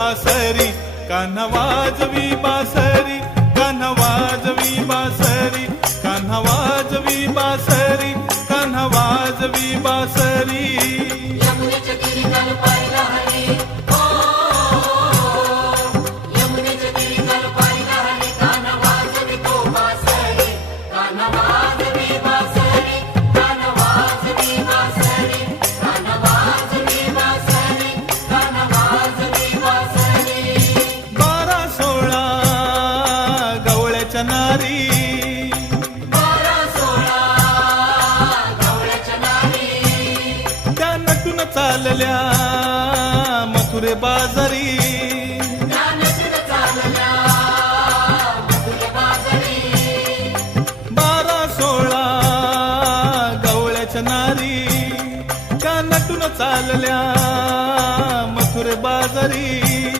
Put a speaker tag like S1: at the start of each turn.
S1: बासरी कान्हवाजवी बासरी कान्हवाजवी बासरी कान्हवाजवी बासरी कान्हवाजवी बासरी. चालल्या मथुरे बाजारी. बारा सोळा गवळ्याच्या नारी का नटून चालल्या मथुरे बाजारी.